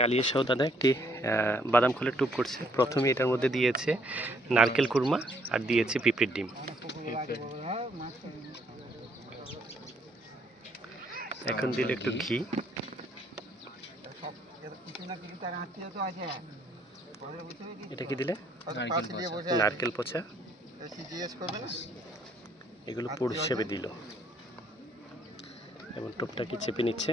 কালিয়া শাহ দাদা একটি বাদাম খোলের টুপ করছে। প্রথমে এটার মধ্যে দিয়েছে নারকেল কুরমা আর দিয়েছে পিঁপড়ের ডিম। এখন দিল একটু ঘি। এটা কি দিলে? নারকেল পচা। এগুলো পুর হিসেবে দিল। এবং টোপটা কি চেপে নিচ্ছে?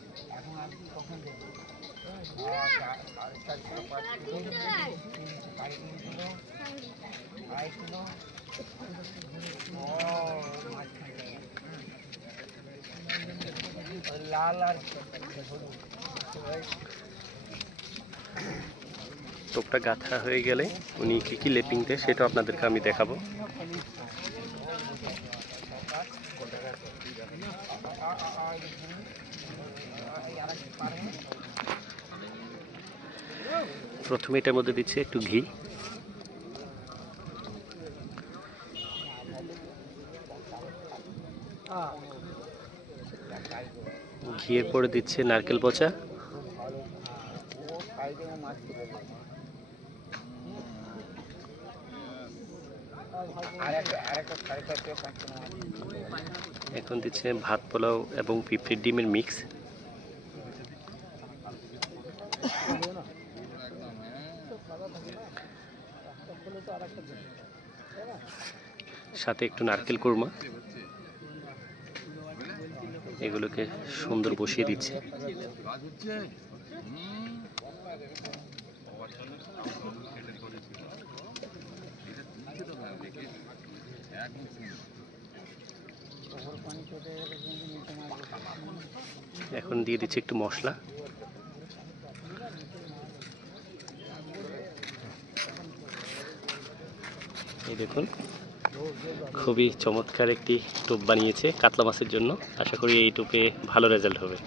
লাল আর টোপটা গাঁথা হয়ে গেলে উনি কী কী লেপিং দেয় সেটাও আপনাদেরকে আমি দেখাবো। প্রথমে এটার মধ্যে দিচ্ছে একটু ঘি। ঘিয়ের পরে দিচ্ছে নারকেল পচা আর একটা আর একটা সাড়ে চারটে পাঁচটা মাছ এখন দিচ্ছে ভাত পোলাও এবং পিঁপড়ের ডিমের মিক্স। সাথে একটু নারকেল কোরমা। এগুলোকে সুন্দর বসিয়ে দিচ্ছে। এখন দিয়ে দিচ্ছি একটু মশলা। এই দেখুন, খুবই চমৎকার একটি টোপ বানিয়েছে কাতলা মাছের জন্য। আশা করি এই টোপে ভালো রেজাল্ট হবে।